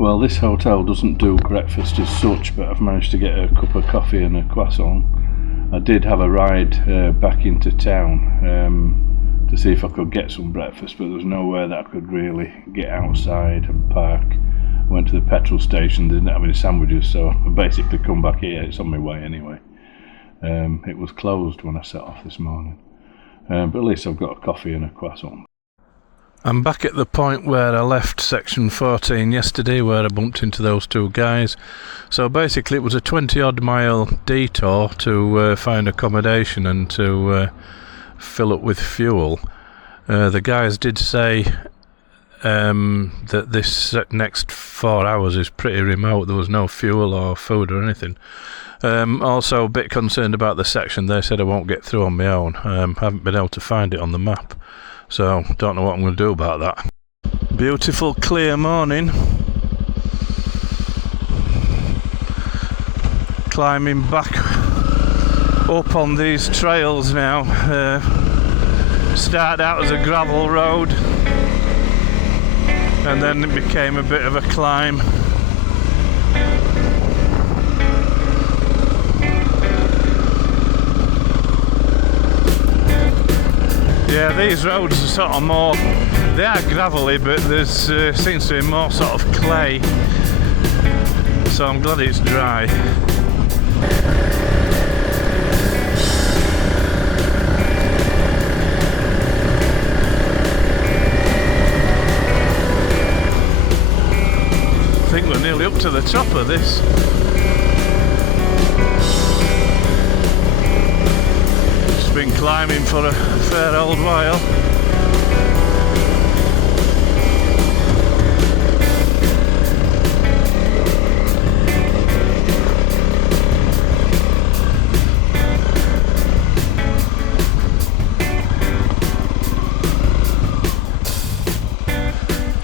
Well, this hotel doesn't do breakfast as such, but I've managed to get a cup of coffee and a croissant. I did have a ride back into town to see if I could get some breakfast, but there was nowhere that I could really get outside and park. I went to the petrol station, they didn't have any sandwiches, so I basically come back here. It's on my way anyway. It was closed when I set off this morning, but at least I've got a coffee and a croissant. I'm back at the point where I left section 14 yesterday, where I bumped into those two guys. So basically it was a 20-odd mile detour to find accommodation and to fill up with fuel. The guys did say that this next 4 hours is pretty remote. There was no fuel or food or anything. Also a bit concerned about the section. They said I won't get through on my own. Haven't been able to find it on the map. So, don't know what I'm going to do about that. Beautiful clear morning. Climbing back up on these trails now. Started out as a gravel road and then it became a bit of a climb. Yeah, these roads are sort of more, they are gravelly, but there's seems to be more sort of clay, so I'm glad it's dry. I think we're nearly up to the top of this. Been climbing for a fair old while.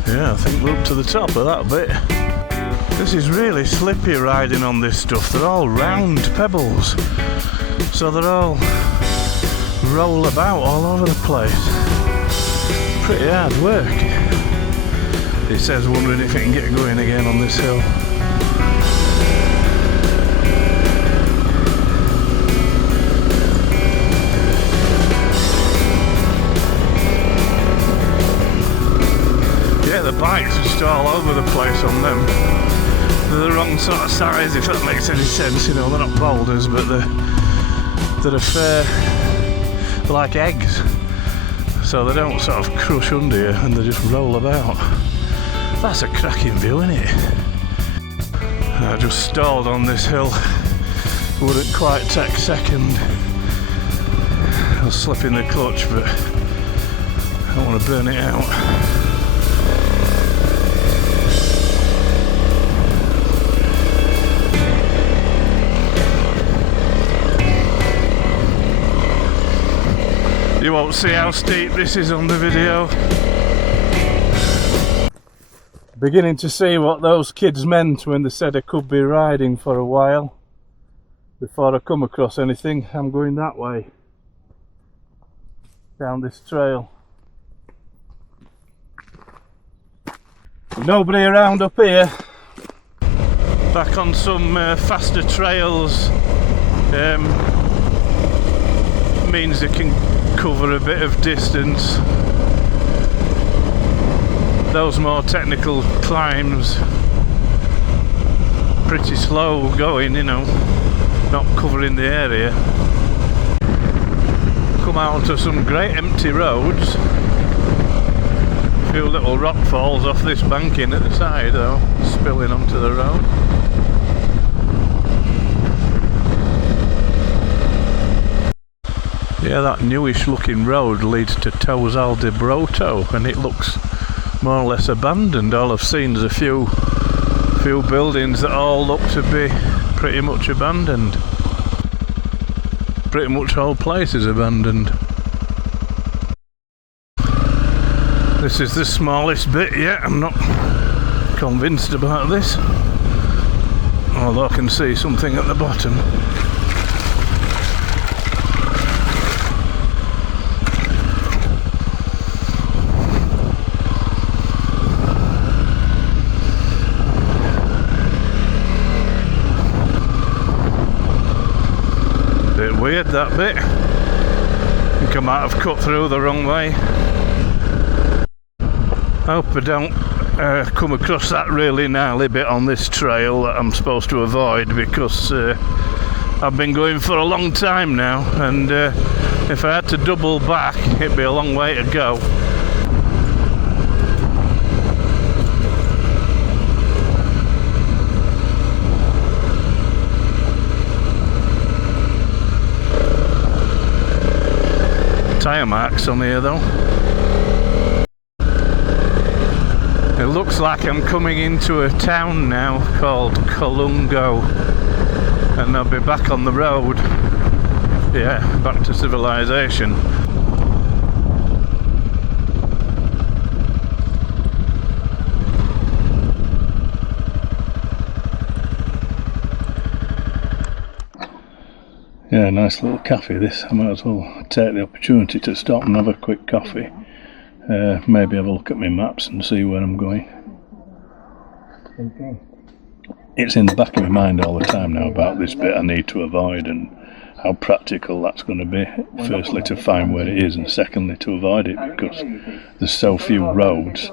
Yeah, I think we're up to the top of that bit. This is really slippy riding on this stuff. They're all round pebbles, so they're all roll about all over the place. Pretty hard work. He says, wondering if he can get going again on this hill. Yeah, the bikes are just all over the place on them. They're the wrong sort of size, if that makes any sense. You know, they're not boulders, but they're a fair, like eggs, so they don't sort of crush under you and they just roll about. That's a cracking view, isn't it? I just stalled on this hill, wouldn't quite take second. I was slipping the clutch, but I don't want to burn it out. You won't see how steep this is on the video. Beginning to see what those kids meant when they said I could be riding for a while. Before I come across anything, I'm going that way. Down this trail. Nobody around up here. Back on some faster trails. Means they can cover a bit of distance. Those more technical climbs, pretty slow going, you know, not covering the area. Come out onto some great empty roads. A few little rock falls off this banking at the side though, spilling onto the road. Yeah, that newish looking road leads to Tosal de Broto, and it looks more or less abandoned. All I've seen is a few buildings that all look to be pretty much abandoned. Pretty much whole place is abandoned. This is the smallest bit yet. I'm not convinced about this, although I can see something at the bottom. weird, that bit. I think I might have cut through the wrong way. I hope I don't come across that really gnarly bit on this trail that I'm supposed to avoid, because I've been going for a long time now, and if I had to double back, it'd be a long way to go. Tyre marks on here though. It looks like I'm coming into a town now called Colungo, and I'll be back on the road. Yeah, back to civilization. Yeah, nice little cafe this. I might as well take the opportunity to stop and have a quick coffee. Maybe have a look at my maps and see where I'm going. It's in the back of my mind all the time now about this bit I need to avoid and how practical that's going to be. Firstly to find where it is, and secondly to avoid it, because there's so few roads.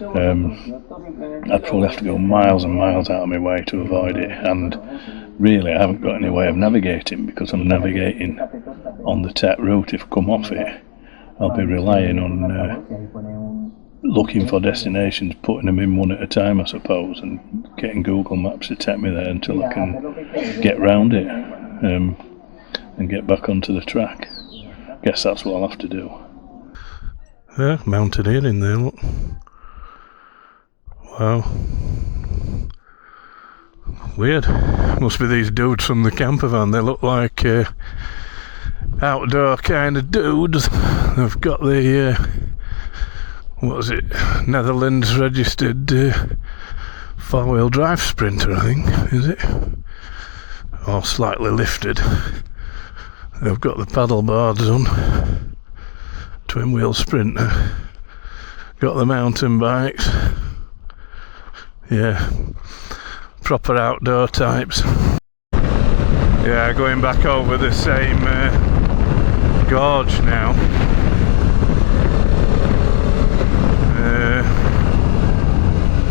I'd probably have to go miles and miles out of my way to avoid it, and really I haven't got any way of navigating, because I'm navigating on the TET route. If I come off it, I'll be relying on looking for destinations, putting them in one at a time, I suppose, and getting Google Maps to take me there until I can get round it and get back onto the track. Guess that's what I'll have to do. Yeah, mountaineer in there, look. Wow. Weird. Must be these dudes from the camper van. They look like outdoor kind of dudes. They've got the what is it, Netherlands registered 4-wheel drive Sprinter, I think, is it? Or slightly lifted. They've got the paddle boards on, twin wheel Sprinter, got the mountain bikes. Yeah, proper outdoor types. Yeah, going back over the same gorge now.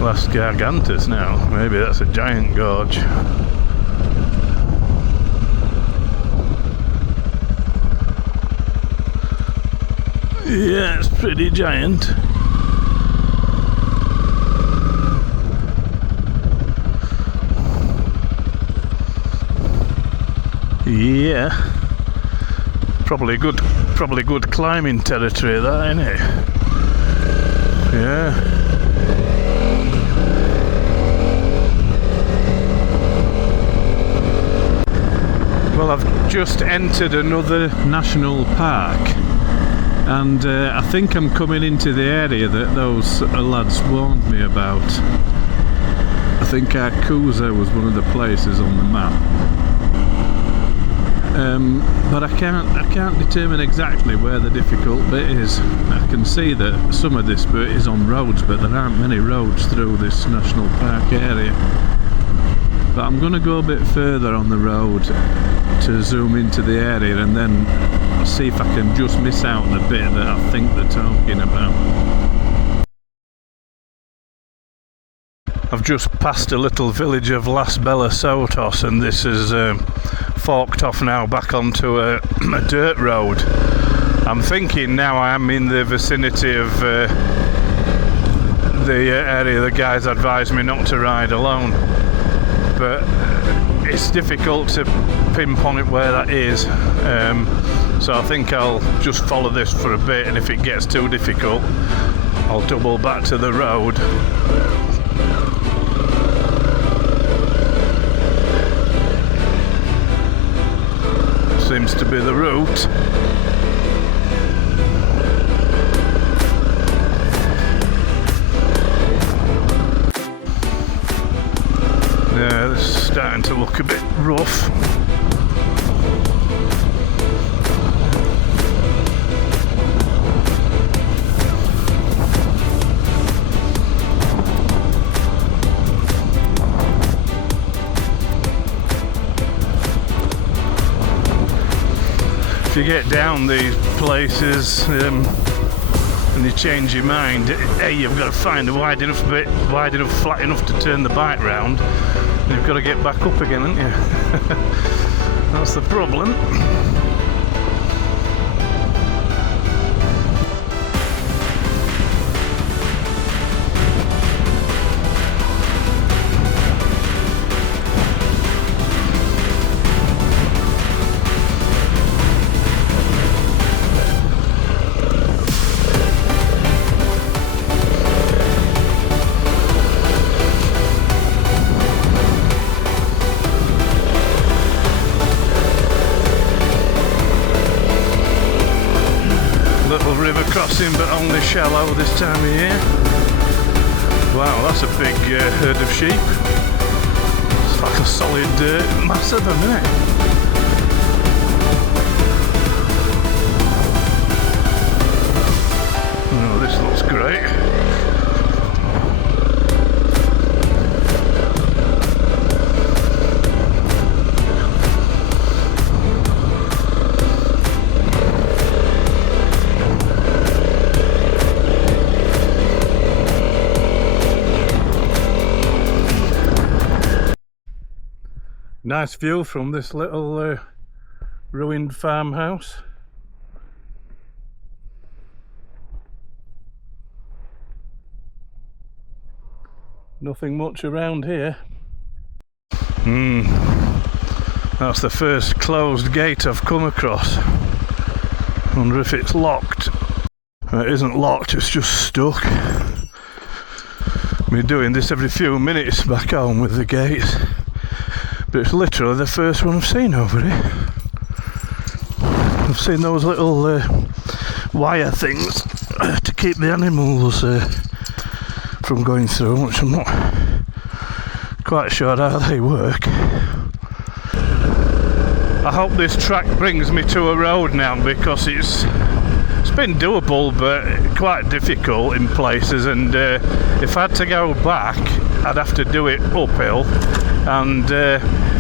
Las Gargantas now, maybe that's a giant gorge. Yeah, it's pretty giant. Yeah, probably good climbing territory, that, ain't it? Yeah. Well, I've just entered another national park, and I think I'm coming into the area that those lads warned me about. I think Arcusa was one of the places on the map. But I can't determine exactly where the difficult bit is. I can see that some of this bit is on roads, but there aren't many roads through this national park area. But I'm going to go a bit further on the road to zoom into the area, and then see if I can just miss out the bit that I think they're talking about. I've just passed a little village of Las Bellasotos, and this is forked off now back onto a dirt road. I'm thinking now I am in the vicinity of the area the guys advised me not to ride alone, but it's difficult to pinpoint where that is, so I think I'll just follow this for a bit, and if it gets too difficult I'll double back to the road. Seems to be the route. Yeah, this is starting to look a bit rough. if you get down these places and you change your mind, A, you've got to find a wide enough bit, flat enough to turn the bike round, and you've got to get back up again, haven't you? That's the problem. River crossing, but only shallow this time of year. Wow, that's a big herd of sheep. It's like a solid mass of them, isn't it? Oh, this looks great. Nice view from this little ruined farmhouse. Nothing much around here. That's the first closed gate I've come across. Wonder if it's locked. It isn't locked, it's just stuck. We're doing this every few minutes back home with the gates. But it's literally the first one I've seen over here. I've seen those little wire things to keep the animals from going through, which I'm not quite sure how they work. I hope this track brings me to a road now, because it's been doable but quite difficult in places, and if I had to go back I'd have to do it uphill, and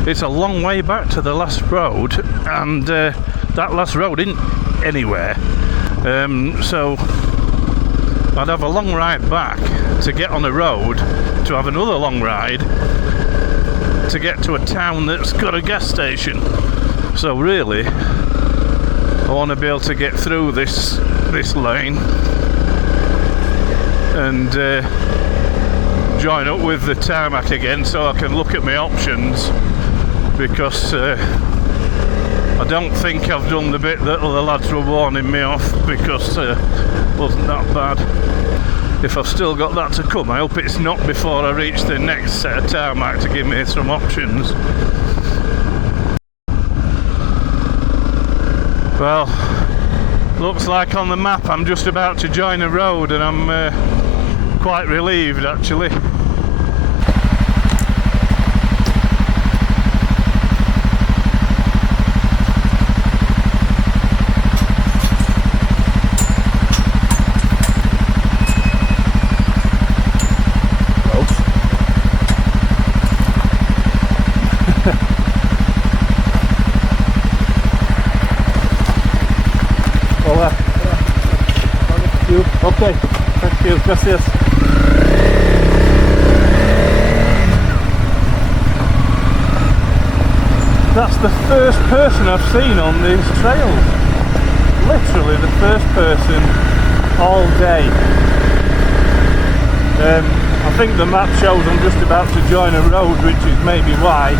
it's a long way back to the last road, and that last road isn't anywhere, so I'd have a long ride back to get on a road, to have another long ride to get to a town that's got a gas station. So really I want to be able to get through this lane and join up with the tarmac again, so I can look at my options, because I don't think I've done the bit that the lads were warning me off, because it wasn't that bad. If I've still got that to come, I hope it's not before I reach the next set of tarmac to give me some options. Well, looks like on the map I'm just about to join a road, and I'm quite relieved actually. Okay, thank you, gracias. That's the first person I've seen on these trails. Literally the first person all day. I think the map shows I'm just about to join a road, which is maybe why.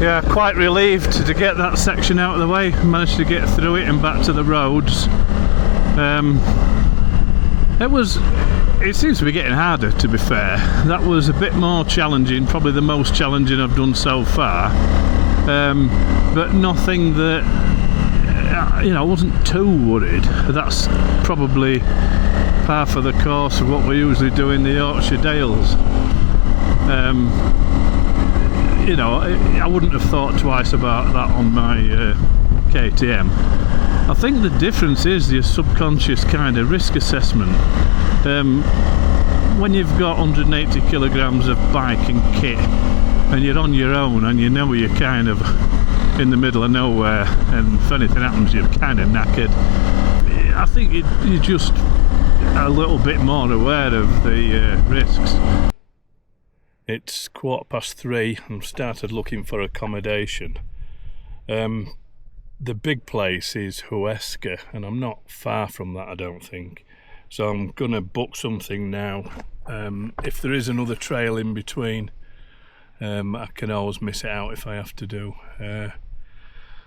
Yeah, quite relieved to get that section out of the way. Managed to get through it and back to the roads. It seems to be getting harder, to be fair. That was a bit more challenging, probably the most challenging I've done so far. But nothing that, I wasn't too worried. That's probably par for the course of what we usually do in the Yorkshire Dales. I wouldn't have thought twice about that on my KTM. I think the difference is your subconscious kind of risk assessment. When you've got 180 kilograms of bike and kit and you're on your own and you know you're kind of in the middle of nowhere, and if anything happens you're kind of knackered. I think you're just a little bit more aware of the risks. It's 3:15 and I've started looking for accommodation. The big place is Huesca, and I'm not far from that, I don't think. So I'm going to book something now. If there is another trail in between, I can always miss it out if I have to do.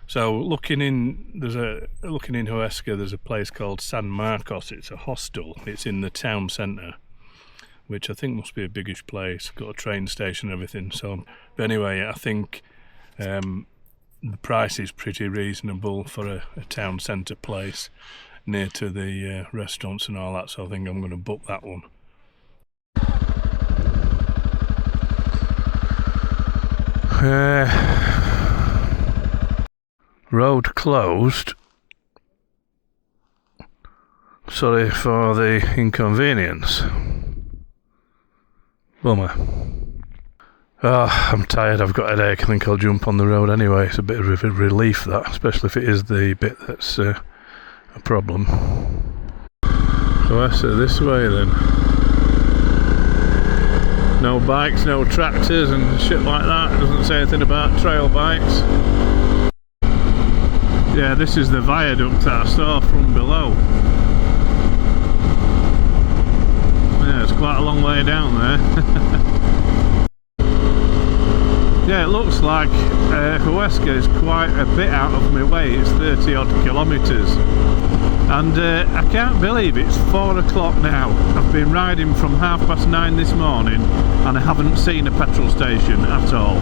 So looking in Huesca, there's a place called San Marcos. It's a hostel. It's in the town centre, which I think must be a biggish place. Got a train station and everything. So, but anyway, I think the price is pretty reasonable for a town centre place near to the restaurants and all that. So I think I'm going to book that one. Road closed. Sorry for the inconvenience. Bummer. Oh, I'm tired, I've got a headache. I think I'll jump on the road anyway. It's a bit of a relief, that, especially if it is the bit that's a problem. So I say this way then. No bikes, no tractors and shit like that. It doesn't say anything about trail bikes. Yeah, this is the viaduct that I saw from below. Yeah, it's quite a long way down there. Yeah, it looks like Huesca is quite a bit out of my way. It's 30 odd kilometres. And I can't believe it's 4 o'clock now. I've been riding from 9:30 this morning and I haven't seen a petrol station at all.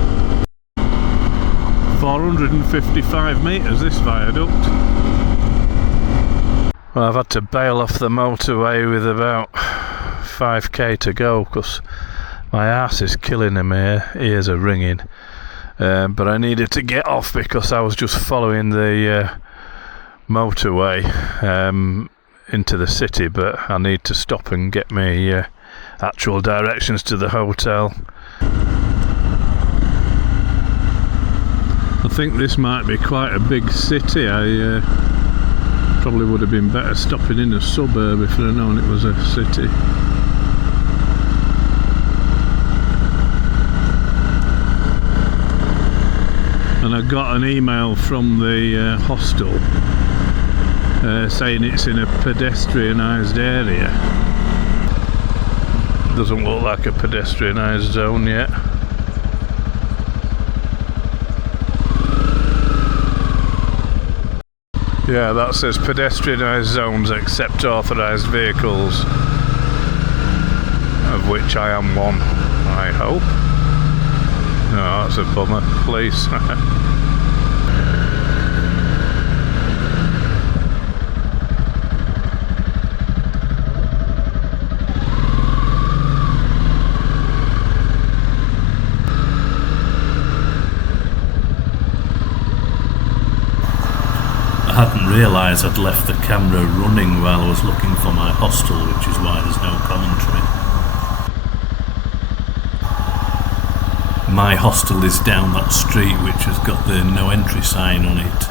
455 metres this viaduct. Well, I've had to bail off the motorway with about 5k to go because my arse is killing me here. Ears are ringing. But I needed to get off because I was just following the motorway into the city, but I need to stop and get my actual directions to the hotel. I think this might be quite a big city. I probably would have been better stopping in a suburb if I'd have known it was a city. And I got an email from the hostel saying it's in a pedestrianised area. Doesn't look like a pedestrianised zone yet. Yeah, that says pedestrianised zones except authorised vehicles, of which I am one, I hope. No, that's a bummer. Police. I hadn't realised I'd left the camera running while I was looking for my hostel, which is why there's no commentary. My hostel is down that street which has got the no entry sign on it.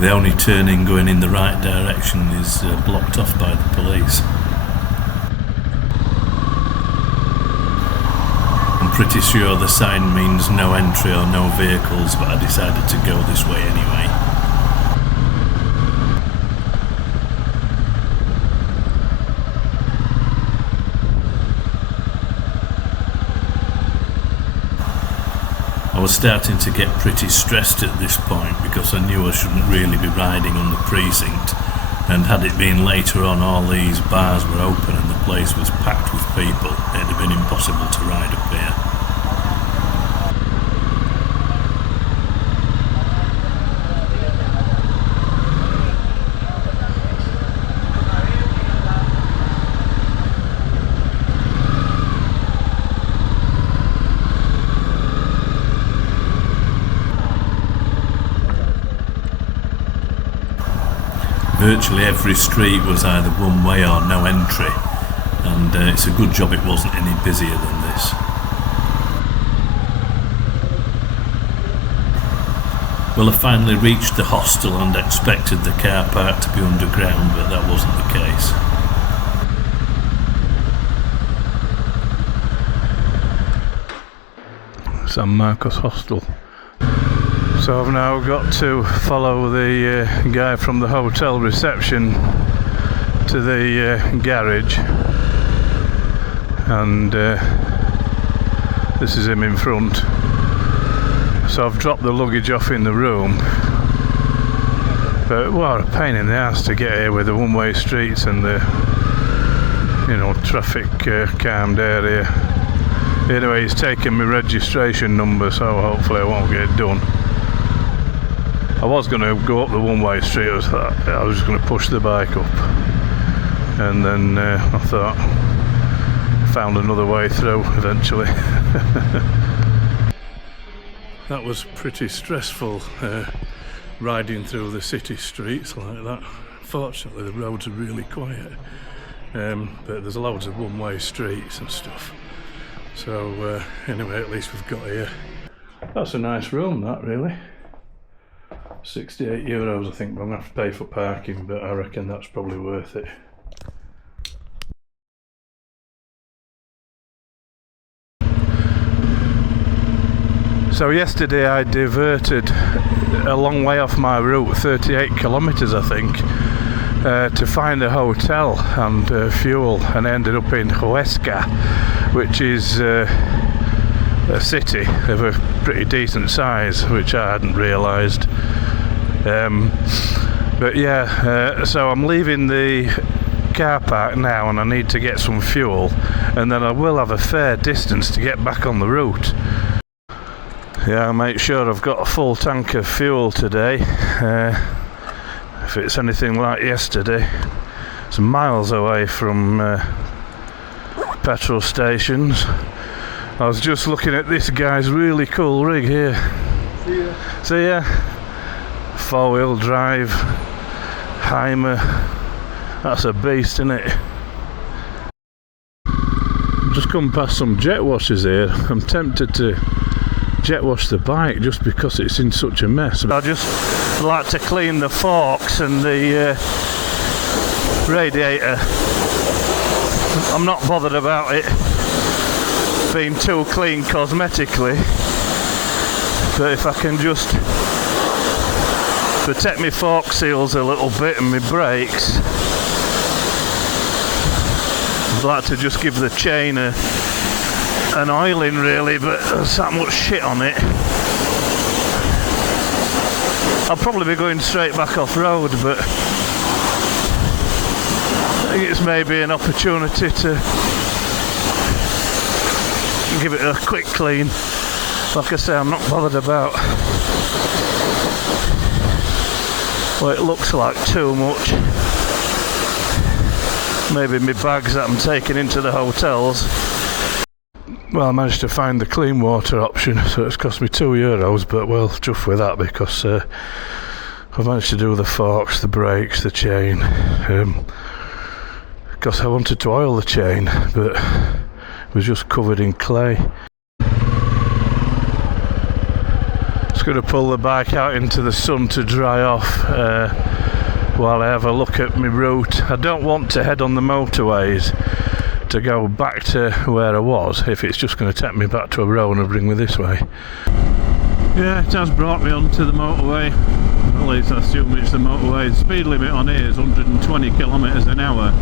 The only turning going in the right direction is blocked off by the police. I'm pretty sure the sign means no entry or no vehicles, but I decided to go this way anyway. I was starting to get pretty stressed at this point because I knew I shouldn't really be riding on the precinct, and had it been later on all these bars were open and the place was packed with people, it'd have been impossible to ride up here. virtually every street was either one way or no entry, and it's a good job it wasn't any busier than this. Well, I finally reached the hostel and expected the car park to be underground, but that wasn't the case. San Marcos Hostel. So I've now got to follow the guy from the hotel reception to the garage, and this is him in front. So I've dropped the luggage off in the room, but what a pain in the ass to get here with the one-way streets and the, you know, traffic calmed area. Anyway, he's taken my registration number, so hopefully I won't get done. I was going to go up the one-way street. I was just going to push the bike up, and then I thought, found another way through eventually. That was pretty stressful, riding through the city streets like that. Fortunately, the roads are really quiet, but there's loads of one-way streets and stuff. So anyway, at least we've got here. That's a nice room, that, really. €68 I think, but I'm going to have to pay for parking, but I reckon that's probably worth it. So yesterday I diverted a long way off my route, 38 kilometres I think, to find a hotel and fuel, and ended up in Huesca, which is a city of a pretty decent size, which I hadn't realised. But yeah, so I'm leaving the car park now, and I need to get some fuel, and then I will have a fair distance to get back on the route. Yeah, I'll make sure I've got a full tank of fuel today. If it's anything like yesterday, it's miles away from petrol stations. I was just looking at this guy's really cool rig here. See ya. See ya. 4-wheel drive Heimer. That's a beast, isn't it? Just come past some jet washers here. I'm tempted to jet wash the bike just because it's in such a mess. I just like to clean the forks and the radiator. I'm not bothered about it being too clean cosmetically, but if I can just protect my fork seals a little bit and my brakes, I'd like to just give the chain an oiling really, but there's that much shit on it. I'll probably be going straight back off road, but I think it's maybe an opportunity to give it a quick clean. Like I say, I'm not bothered about what it looks like too much. Maybe my bags that I'm taking into the hotels. Well, I managed to find the clean water option, so it's cost me €2, but well, chuffed with that because I've managed to do the forks, the brakes, the chain. Because I wanted to oil the chain, but it was just covered in clay. Just going to pull the bike out into the sun to dry off while I have a look at my route. I don't want to head on the motorways to go back to where I was if it's just going to take me back to a road and bring me this way. Yeah, it has brought me onto the motorway. At least I assume it's the motorway. The speed limit on here is 120 kilometres an hour.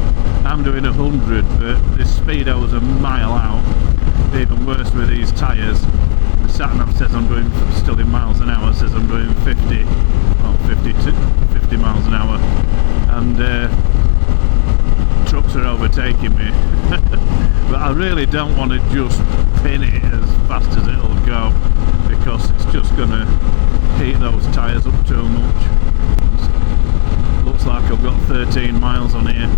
I'm doing 100, but this speedo's a mile out. Even worse with these tyres. The sat-nav says I'm doing, still in miles an hour, says I'm doing 50 miles an hour. And trucks are overtaking me. But I really don't want to just pin it as fast as it'll go, because it's just going to heat those tyres up too much. Looks like I've got 13 miles on here.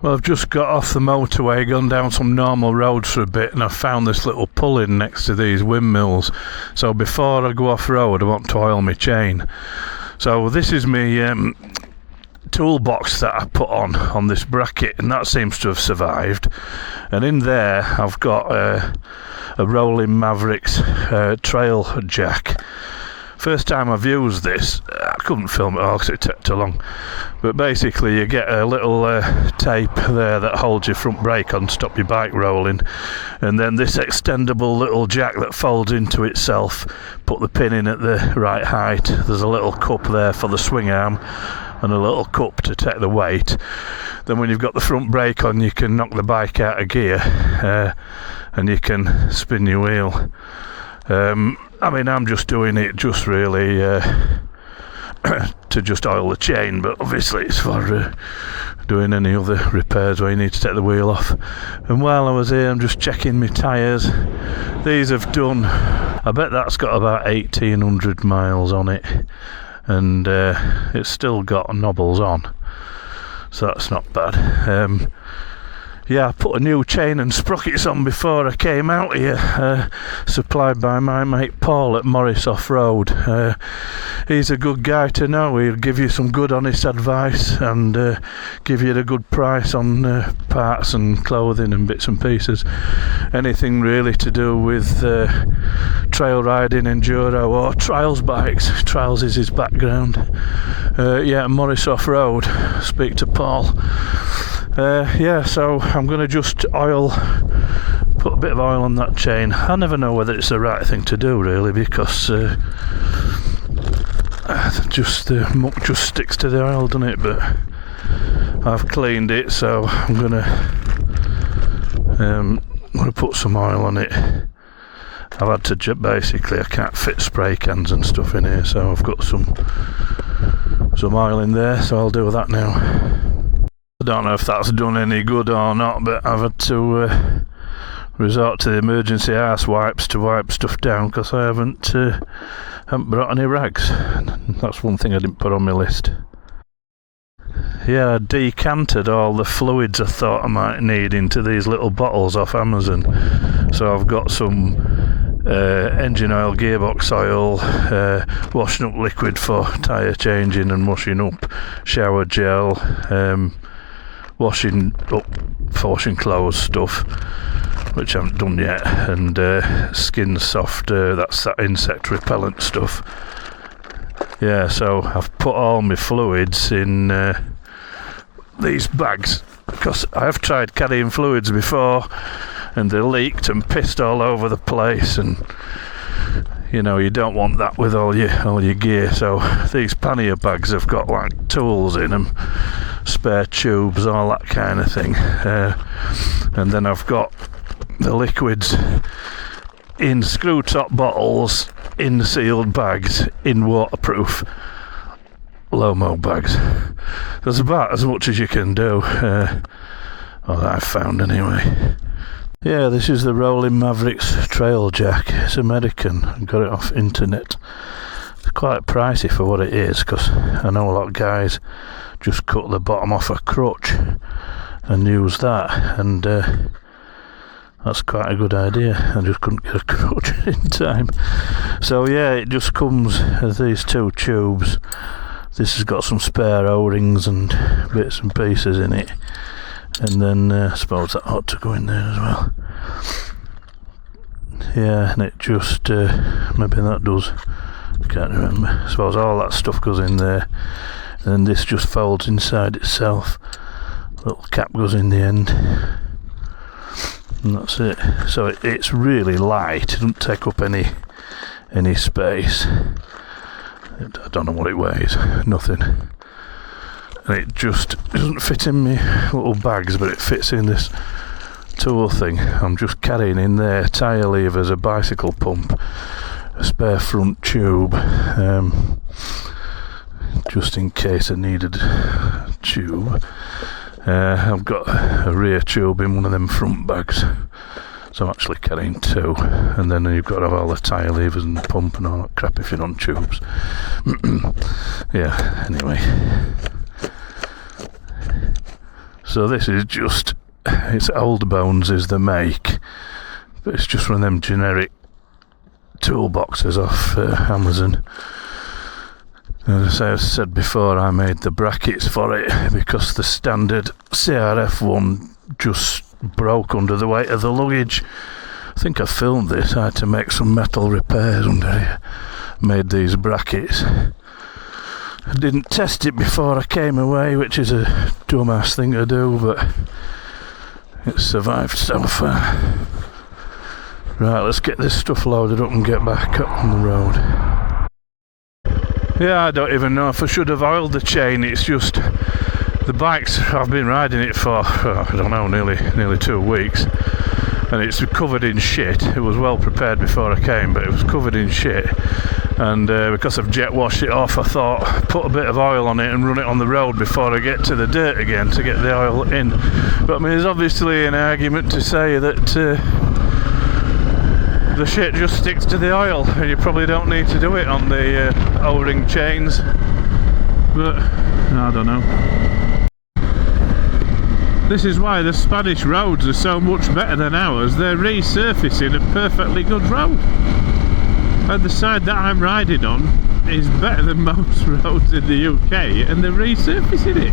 Well, I've just got off the motorway, gone down some normal roads for a bit, and I've found this little pull-in next to these windmills. So before I go off road, I want to oil my chain. So this is my toolbox that I put on this bracket, and that seems to have survived. And in there I've got a Rolling Mavericks trail jack. First time I've used this, I couldn't film it all because it took too long, but basically you get a little tape there that holds your front brake on to stop your bike rolling, and then this extendable little jack that folds into itself. Put the pin in at the right height. There's a little cup there for the swing arm and a little cup to take the weight. Then when you've got the front brake on, you can knock the bike out of gear and you can spin your wheel. I mean, I'm just doing it just really to just oil the chain, but obviously it's for doing any other repairs where you need to take the wheel off. And while I was here, I'm just checking my tyres. These have done, I bet that's got about 1800 miles on it, and it's still got knobbles on, so that's not bad. Yeah, I put a new chain and sprockets on before I came out here, supplied by my mate Paul at Morris Off-Road. He's a good guy to know. He'll give you some good honest advice and give you a good price on parts and clothing and bits and pieces. Anything really to do with trail riding, enduro or trials bikes. Trials is his background. Yeah, Morris Off-Road. Speak to Paul. Yeah, so I'm going to just put a bit of oil on that chain. I never know whether it's the right thing to do really, because the muck just sticks to the oil, doesn't it? But I've cleaned it, so I'm going to put some oil on it. I've had to basically, I can't fit spray cans and stuff in here, so I've got some oil in there, so I'll do that now. I don't know if that's done any good or not, but I've had to resort to the emergency arse wipes to wipe stuff down because I haven't brought any rags. That's one thing I didn't put on my list. Yeah, I decanted all the fluids I thought I might need into these little bottles off Amazon. So I've got some engine oil, gearbox oil, washing up liquid for tyre changing and washing up, shower gel, washing up for washing clothes stuff, which I haven't done yet, and skin soft, that's that insect repellent stuff. Yeah, so I've put all my fluids in these bags, because I have tried carrying fluids before and they leaked and pissed all over the place, and you know, you don't want that with all your gear. So these pannier bags have got like tools in them, spare tubes, all that kind of thing, and then I've got the liquids in screw top bottles, in sealed bags, in waterproof Lomo bags. That's about as much as you can do, well, that I've found anyway. Yeah, this is the Rolling Mavericks trail jack. It's American. I got it off internet. It's quite pricey for what it is, because I know a lot of guys just cut the bottom off a crutch and use that, and that's quite a good idea. I just couldn't get a crutch in time. So yeah, it just comes with these two tubes. This has got some spare O-rings and bits and pieces in it, and then I suppose that ought to go in there as well. Yeah, and it just maybe that does, I can't remember. I suppose all that stuff goes in there, and this just folds inside itself. Little cap goes in the end, and that's it. So it's really light. It doesn't take up any space. I don't know what it weighs. Nothing. And it just doesn't fit in my little bags, but it fits in this tool thing. I'm just carrying in there tyre levers, a bicycle pump, a spare front tube, just in case I needed a tube. I've got a rear tube in one of them front bags, so I'm actually carrying two, and then you've got to have all the tyre levers and the pump and all that crap if you're on tubes. Yeah, anyway. So this is just, it's Old Bones is the make, but it's just one of them generic toolboxes off Amazon. As I said before, I made the brackets for it because the standard CRF one just broke under the weight of the luggage. I think I filmed this. I had to make some metal repairs under here. Made these brackets. I didn't test it before I came away, which is a dumbass thing to do, but it survived so far. Right, let's get this stuff loaded up and get back up on the road. Yeah, I don't even know if I should have oiled the chain. It's just the bikes, I've been riding it for, I don't know, nearly 2 weeks, and it's covered in shit. It was well prepared before I came, but it was covered in shit, and because I've jet washed it off, I thought put a bit of oil on it and run it on the road before I get to the dirt again to get the oil in. But I mean, there's obviously an argument to say that the shit just sticks to the oil, and you probably don't need to do it on the O-ring chains, but I don't know. This is why the Spanish roads are so much better than ours. They're resurfacing a perfectly good road, and the side that I'm riding on is better than most roads in the UK, and they're resurfacing it.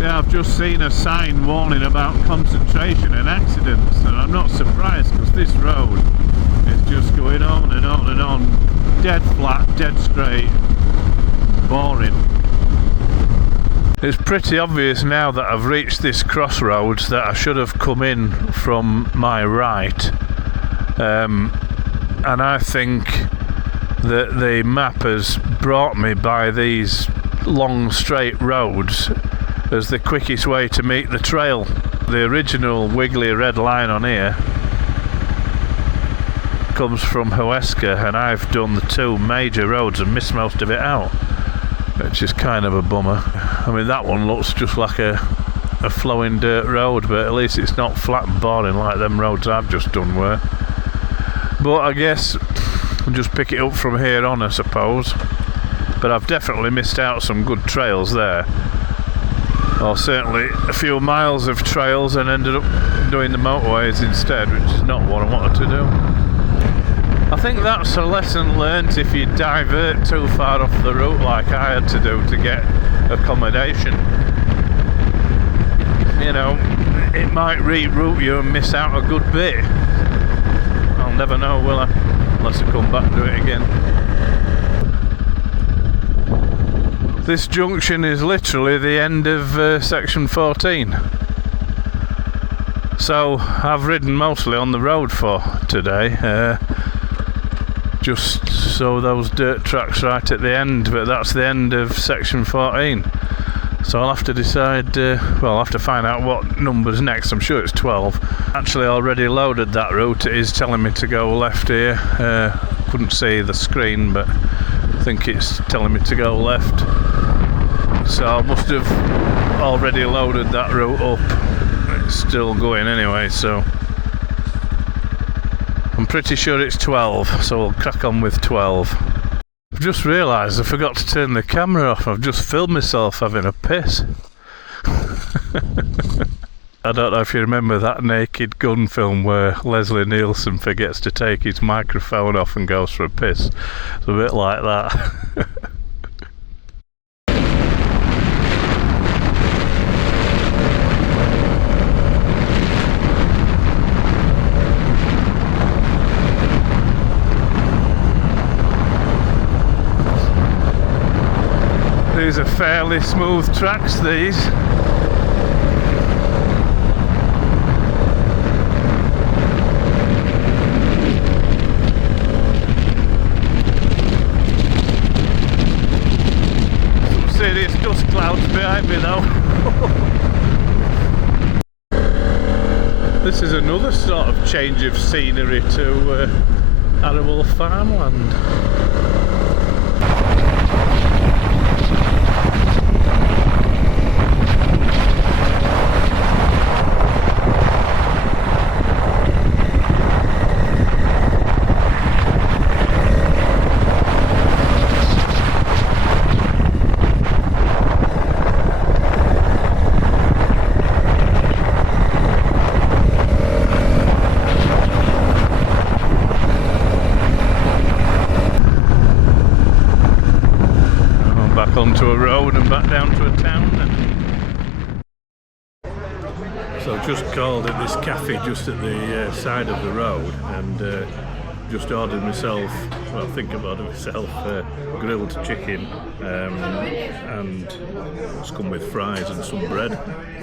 Yeah, I've just seen a sign warning about concentration and accidents, and I'm not surprised because this road is just going on and on and on, dead flat, dead straight, boring. It's pretty obvious now that I've reached this crossroads that I should have come in from my right, and I think that the map has brought me by these long straight roads as the quickest way to meet the trail. The original wiggly red line on here comes from Huesca, and I've done the 2 major roads and missed most of it out, which is kind of a bummer. I mean, that one looks just like a flowing dirt road, but at least it's not flat and boring like them roads I've just done were. But I guess I'll just pick it up from here on, I suppose. But I've definitely missed out some good trails there. Well, certainly a few miles of trails, and ended up doing the motorways instead, which is not what I wanted to do. I think that's a lesson learnt if you divert too far off the route like I had to do to get accommodation. You know, it might reroute you and miss out a good bit. I'll never know, will I? Unless I come back and do it again. This junction is literally the end of section 14. So I've ridden mostly on the road for today, just so those dirt tracks right at the end, but that's the end of section 14. So I'll have to decide, well, I'll have to find out what number's next. I'm sure it's 12. Actually already loaded that route. It is telling me to go left here. Couldn't see the screen, but I think it's telling me to go left. So I must have already loaded that route up. It's still going anyway, so I'm pretty sure it's 12, so we'll crack on with 12. I've just realised I forgot to turn the camera off. I've just filmed myself having a piss. I don't know if you remember that Naked Gun film where Leslie Nielsen forgets to take his microphone off and goes for a piss. It's a bit like that. These are fairly smooth tracks, these. Some serious dust clouds behind me though. This is another sort of change of scenery to arable farmland. road and back down to a town then. So I've just called at this cafe just at the side of the road and just ordered myself, well I think I've ordered myself grilled chicken and it's come with fries and some bread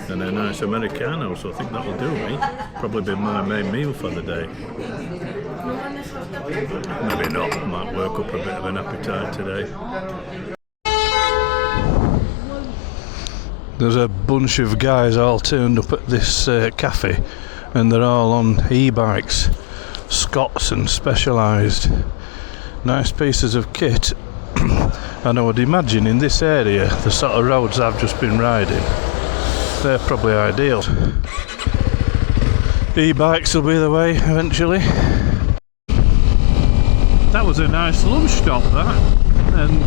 and a nice Americano, so I think that'll do me. Probably be my main meal for the day. Maybe not, might work up a bit of an appetite today. There's a bunch of guys all turned up at this cafe and they're all on e-bikes, Scots and Specialised. Nice pieces of kit. And I would imagine in this area, the sort of roads I've just been riding, they're probably ideal. E-bikes will be the way eventually. That was a nice lunch stop that, and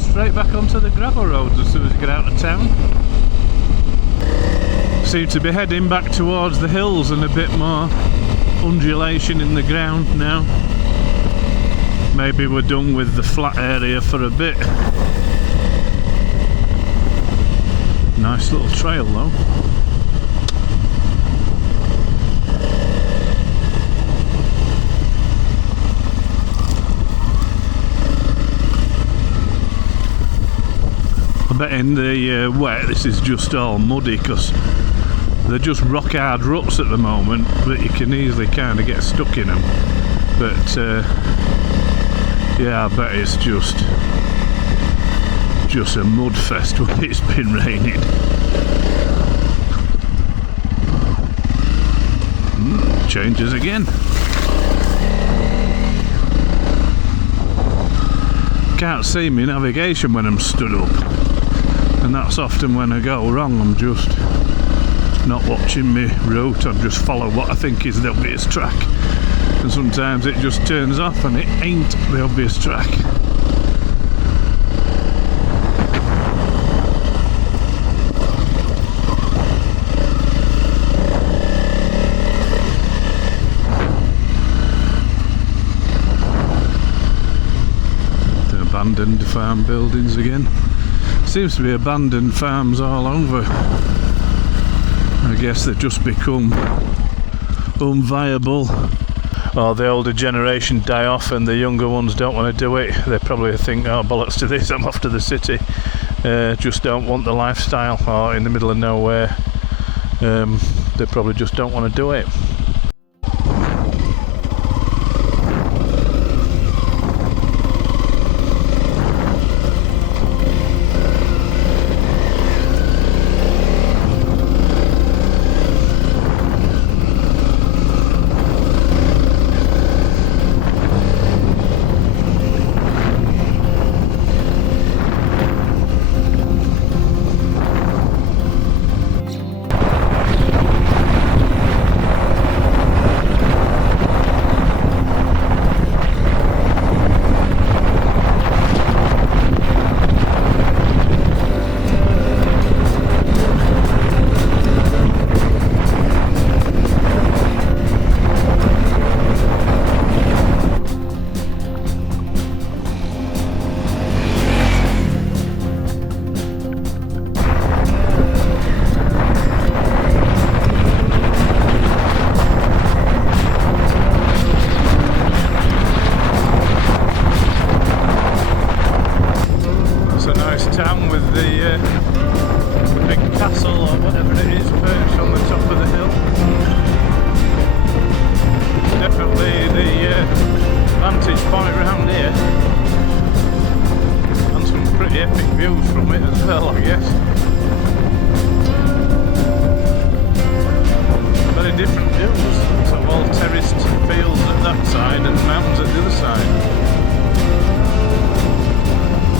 straight back onto the gravel roads as soon as you get out of town. Seem to be heading back towards the hills and a bit more undulation in the ground now. Maybe we're done with the flat area for a bit. Nice little trail though. I bet in the wet this is just all muddy because they're just rock hard ruts at the moment, but you can easily kind of get stuck in them. But yeah, I bet it's just a mud fest when it's been raining. Changes again. Can't see my navigation when I'm stood up, and that's often when I go wrong. I'm just not watching my route, I just follow what I think is the obvious track, and sometimes it just turns off and it ain't the obvious track. The abandoned farm buildings again. Seems to be abandoned farms all over. I guess they've just become unviable, or the older generation die off and the younger ones don't want to do it. They probably think, oh bollocks to this, I'm off to the city. Just don't want the lifestyle, or in the middle of nowhere. They probably just don't want to do it.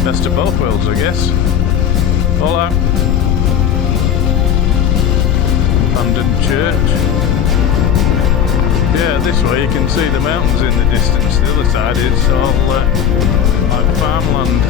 Best of both worlds, I guess. Hola. Abandoned church. Yeah, this way you can see the mountains in the distance. The other side is all like farmland.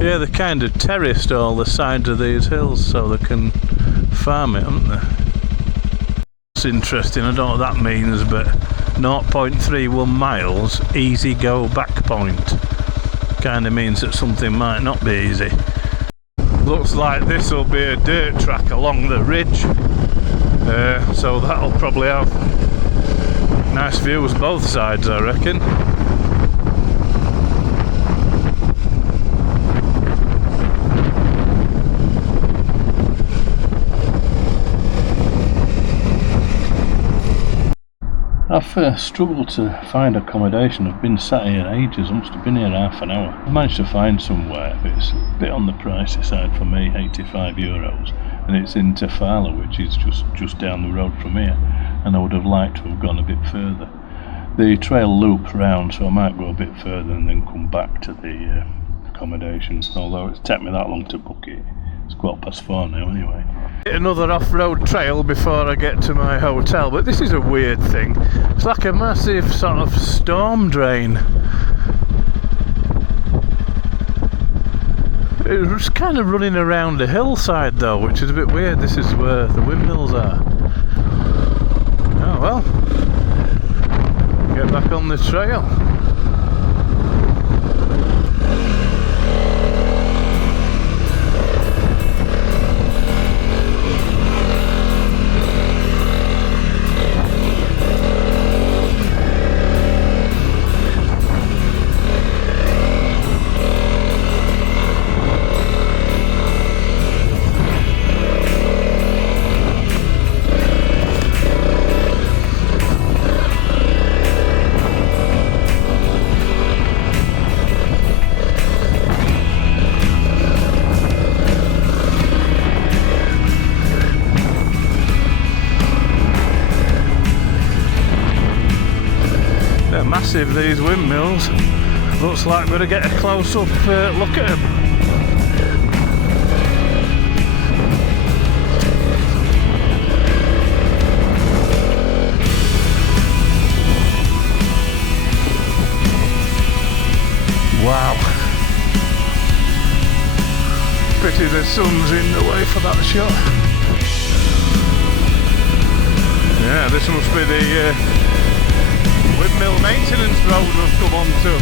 Yeah, they kind of terraced all the sides of these hills so they can farm it, haven't they? It's interesting, I don't know what that means, but 0.31 miles, easy go back point. Kind of means that something might not be easy. Looks like this will be a dirt track along the ridge, so that'll probably have nice views both sides, I reckon. I've struggled to find accommodation. I've been sat here ages. I must have been here half an hour. I managed to find somewhere, but it's a bit on the pricey side for me, €85, and it's in Tafalla, which is just down the road from here, and I would have liked to have gone a bit further. The trail loop round, so I might go a bit further and then come back to the accommodation, although it's taken me that long to book it. It's 4:15 now anyway. Another off-road trail before I get to my hotel, but this is a weird thing. It's like a massive sort of storm drain. It was kind of running around a hillside though, which is a bit weird. This is where the windmills are. Oh well, get back on the trail. Massive, these windmills. Looks like we're going to get a close-up look at them. Wow. Pity the sun's in the way for that shot. Yeah, this must be the windmill maintenance road we've come on to.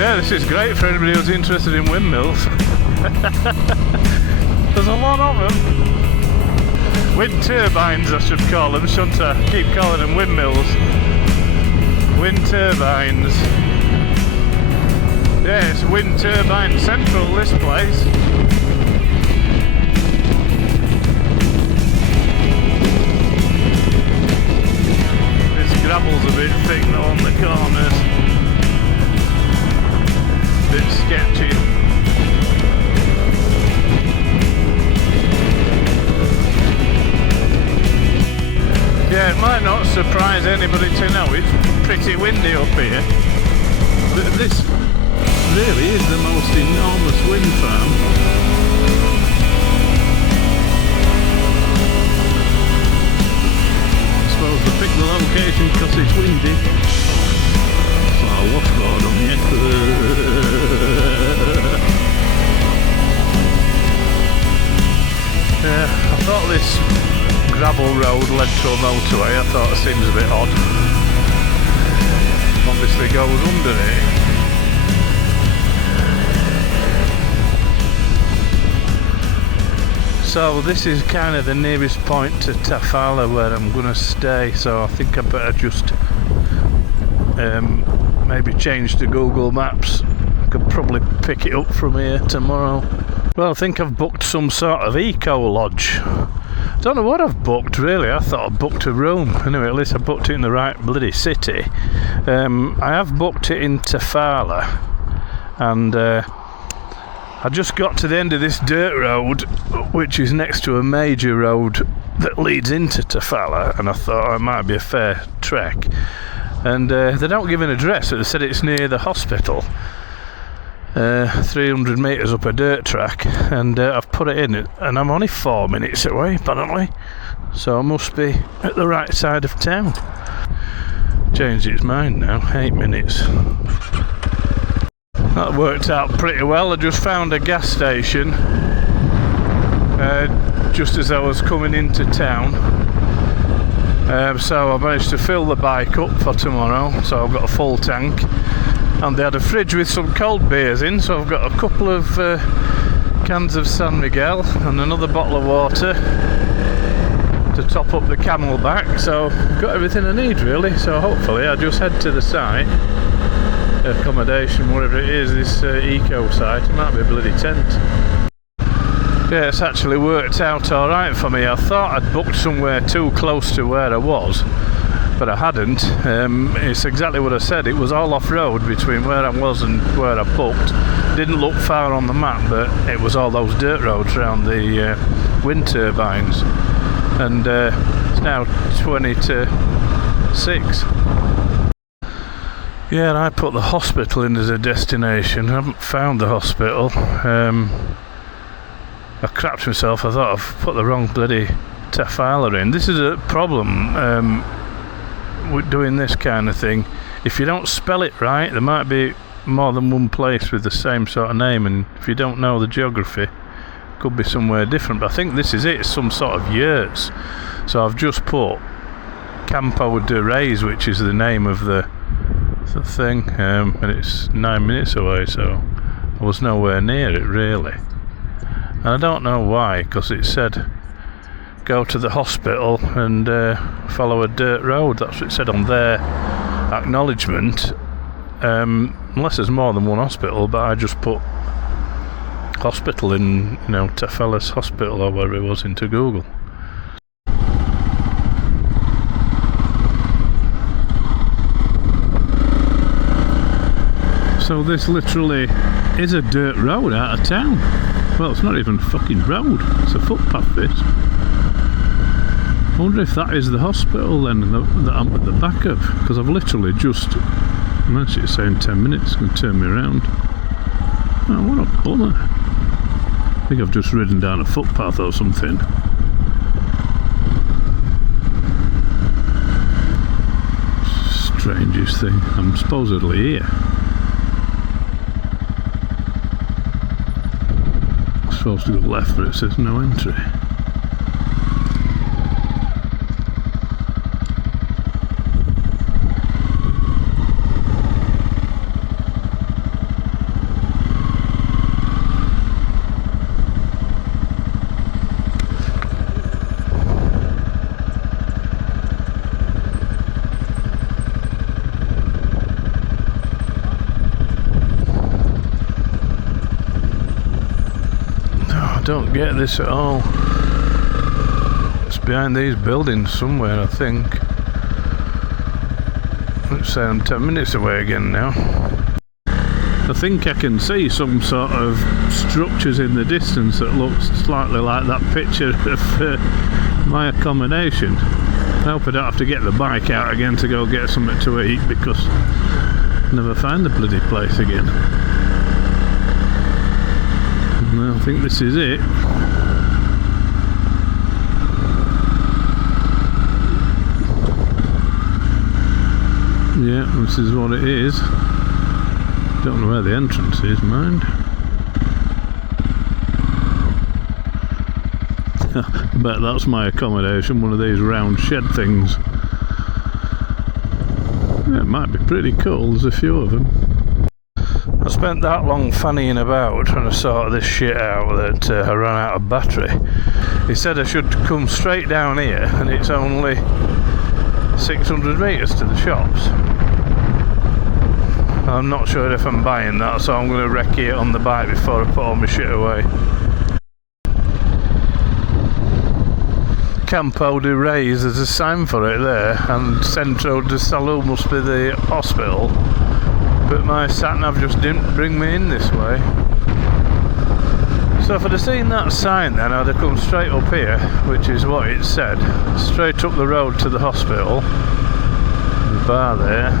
Yeah, this is great for anybody who's interested in windmills. There's a lot of them. Wind turbines I should call them, shouldn't I? Keep calling them windmills. Wind turbines. Yeah, it's wind turbine central, this place. Gravel's a bit thick though on the corners. Bit sketchy. Yeah, it might not surprise anybody to know it's pretty windy up here. But this really is the most enormous wind farm. To pick the location because it's windy. So a washboard on the end. Yeah, I thought this gravel road led to a motorway. I thought it seems a bit odd. Obviously goes under it. So this is kind of the nearest point to Tafalla where I'm going to stay, so I think I better just maybe change to Google Maps. I could probably pick it up from here tomorrow. Well, I think I've booked some sort of eco lodge. I don't know what I've booked really. I thought I booked a room. Anyway, at least I booked it in the right bloody city. I have booked it in Tafalla, and I just got to the end of this dirt road, which is next to a major road that leads into Tafalla, and I thought it might be a fair trek. And they don't give an address, they said it's near the hospital. 300 metres up a dirt track, and I've put it in, and I'm only 4 minutes away apparently, so I must be at the right side of town. changed its mind now. 8 minutes. That worked out pretty well. I just found a gas station just as I was coming into town. So I managed to fill the bike up for tomorrow, so I've got a full tank. And they had a fridge with some cold beers in, so I've got a couple of cans of San Miguel and another bottle of water to top up the Camelback. So I've got everything I need really, so hopefully I'll just head to the site, accommodation, whatever it is, this eco site. It might be a bloody tent. Yeah, it's actually worked out alright for me. I thought I'd booked somewhere too close to where I was, but I hadn't. It's exactly what I said. It was all off-road between where I was and where I booked. Didn't look far on the map, but it was all those dirt roads around the wind turbines. And it's now 20 to 6. Yeah, and I put the hospital in as a destination. I haven't found the hospital. I crapped myself. I thought I've put the wrong bloody Tafalla in. This is a problem with doing this kind of thing. If you don't spell it right, there might be more than one place with the same sort of name, and if you don't know the geography, it could be somewhere different. But I think this is it. It's some sort of yurts. So I've just put Campo de Reis, which is the name of the thing, and it's 9 minutes away, so I was nowhere near it really. And I don't know why, because it said go to the hospital and follow a dirt road. That's what it said on their acknowledgement, unless there's more than one hospital. But I just put hospital in, you know, Tafalla's hospital or wherever it was, into Google. So this literally is a dirt road out of town. Well, it's not even a fucking road, it's a footpath this. I wonder if that is the hospital then that I'm at the back of, because I've literally just, I'm actually saying 10 minutes, it's going to turn me around. Oh, what a bummer. I think I've just ridden down a footpath or something. Strangest thing, I'm supposedly here. Supposed to go left, but it says no entry. I don't get this at all. It's behind these buildings somewhere, I think. Let's say I'm 10 minutes away again now. I think I can see some sort of structures in the distance that look slightly like that picture of my accommodation. I hope I don't have to get the bike out again to go get something to eat, because I'll never find the bloody place again. I think this is it. Yeah, this is what it is. Don't know where the entrance is, mind. I bet that's my accommodation, one of these round shed things. Yeah, it might be pretty cool, there's a few of them. I spent that long fannying about trying to sort this shit out that I ran out of battery. He said I should come straight down here, and it's only 600 metres to the shops. I'm not sure if I'm buying that, so I'm going to recce it on the bike before I put all my shit away. Campo de Reis, there's a sign for it there, and Centro de Salud must be the hospital. But my sat-nav just didn't bring me in this way. So if I'd have seen that sign then, I'd have come straight up here, which is what it said. Straight up the road to the hospital. The bar there.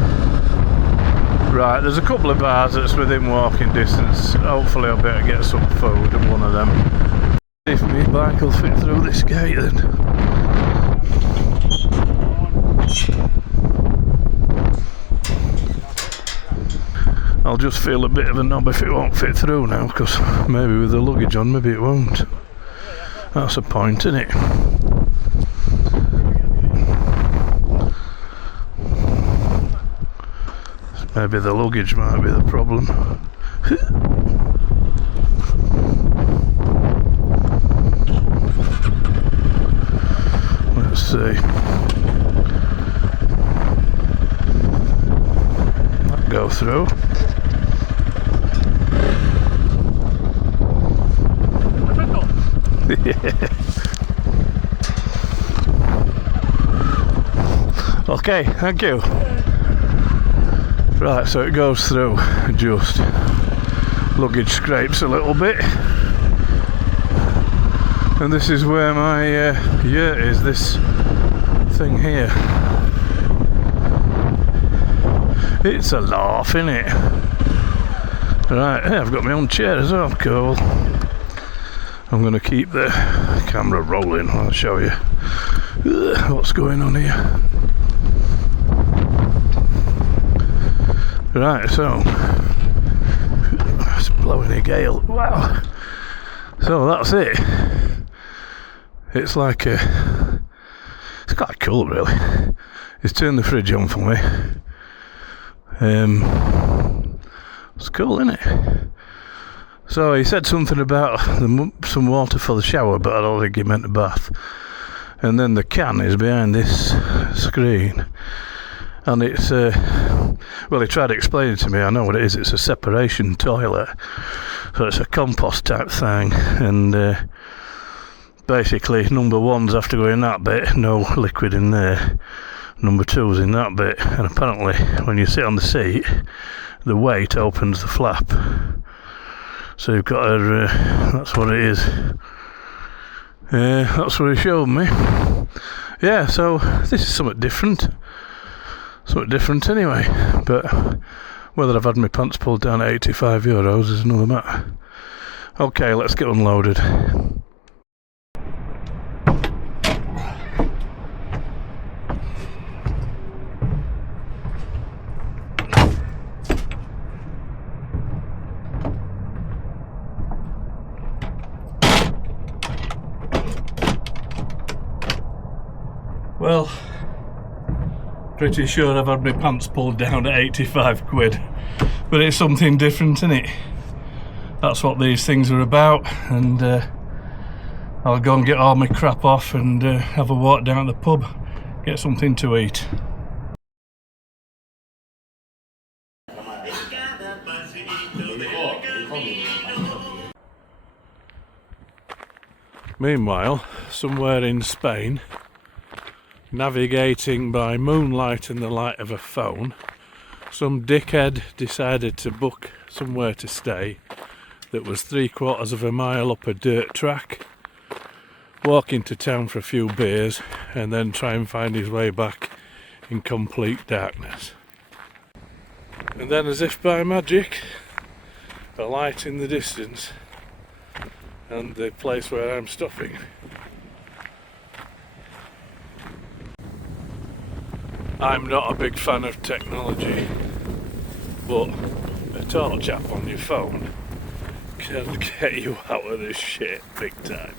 Right, there's a couple of bars that's within walking distance. Hopefully I'll be able to get some food at one of them. If my bike will fit through this gate then. I'll just feel a bit of a knob if it won't fit through now, because maybe with the luggage on, maybe it won't. That's a point, isn't it? Maybe the luggage might be the problem. Let's see. That go through. Yeah. Okay, thank you. Right, so it goes through, just luggage scrapes a little bit, and this is where my yurt is, this thing here. It's a laugh, isn't it? Right, yeah, I've got my own chair as well, cool. I'm going to keep the camera rolling, I'll show you what's going on here. Right, so it's blowing a gale. Wow. So that's it. It's like it's quite cool, really. He's turned the fridge on for me. It's cool, isn't it? So he said something about some water for the shower, but I don't think he meant a bath. And then the can is behind this screen. And it's, well, he tried to explain it to me. I know what it is. It's a separation toilet. So it's a compost type thing. And basically, number one's have to go in that bit, no liquid in there. Number two's in that bit. And apparently, when you sit on the seat, the weight opens the flap. So you've got to, that's what it is. That's what he showed me. Yeah, so this is something different. Something different anyway, but whether I've had my pants pulled down at €85 is another matter. Okay, let's get unloaded. Well, pretty sure I've had my pants pulled down at 85 quid, but it's something different, isn't it? That's what these things are about, and I'll go and get all my crap off and have a walk down to the pub, get something to eat. Meanwhile, somewhere in Spain, navigating by moonlight and the light of a phone, some dickhead decided to book somewhere to stay that was 3/4 of a mile up a dirt track, walk into town for a few beers, and then try and find his way back in complete darkness. And then, as if by magic, a light in the distance and the place where I'm stopping. I'm not a big fan of technology, but a torch app on your phone can get you out of this shit big time.